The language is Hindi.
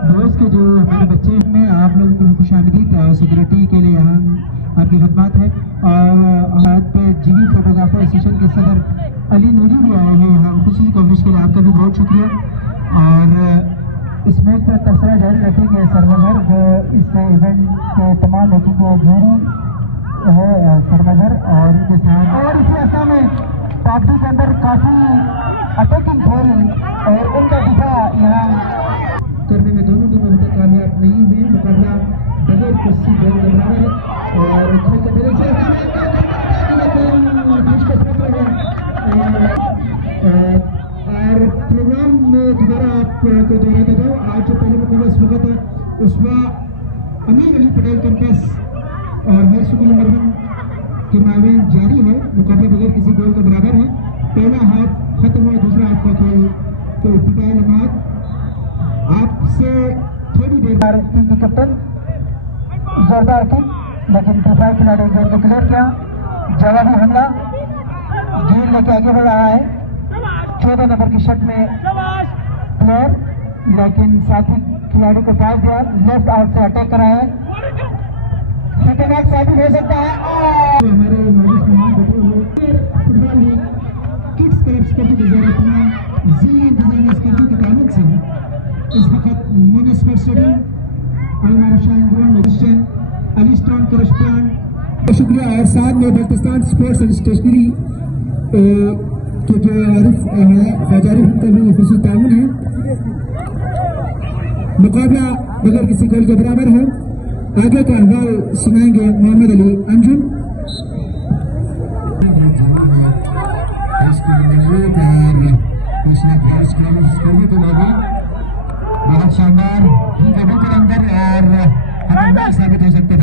बॉयज़ के जो हमारे बच्चे में आप लोगों को खुशामदीद। सिक्योरिटी के लिए यहाँ आपकी खदमात है। और हमारे पे जीवी फोटोग्राफर एसोसिएशन के सदर अली नूरी भी आए हैं यहाँ खुशी कवरेज के लिए, आपका भी बहुत शुक्रिया। और इस मैच पर तबसरा जारी रखेंगे सरमजर, जो इस इवेंट के तमाम मैचों को जूरी है सरमजर और इनके साथ। और इसी अवस्था में पार्टी के अंदर काफ़ी अटैकिंग खेल और उनका दिफा यहाँ करने में दोनों टीमें अभी तक कामयाब नहीं हुई। मुकाबला बगैर कुर्सी गोल के बराबर और खेल के मेरे से और प्रोग्राम में दोबारा आपको दोहरा देता हूँ। आज जो पहले मुकाबला इस वक्त है उसमें अमीर अली पटेल कैंपस और हाई स्कूल नंबर 1 के मावेन जारी है। मुकाबला बगैर किसी गोल के बराबर है। पहला हाफ खत्म हुआ, दूसरा हाफ का खेल के इब्तिदाई लम्हात आपसे थोड़ी देर बाद टीम के कैप्टन जोरदार किक, लेकिन दिफाई खिलाड़ी गेंद को क्लियर किया। जवाबी हमला गेंद लेके आगे बढ़ रहा है 14 नंबर की शर्ट में प्लेयर, लेकिन साथी खिलाड़ी को पास दिया, लेफ्ट आउट से अटैक करा है। खतरनाक साबित हो सकता है। हमारे नॉलेज मेहमान बैठे हुए फुटबॉल लीग किड्स क्लब्स को भी गुजारा तमाम ज़िली इंतजामी स्कूलों की तामत से इस वक्त म्यूनिसिपल स्टेडियम अलमारशान ग्राउंड मजिस्ट्रेट अली स्टोन करस्पान शुक्रिया। और साथ में बल्तिस्तान स्पोर्ट्स एंड स्टेशनरी के जो आरिफ है बाजारी उनका भी खुशी ताउन है। मुकाबला बगैर किसी गोल के बराबर है। आगे का अहवाल सुनाएंगे मोहम्मद अली अंजुम। बहुत शानदार साबित हो सकते हैं।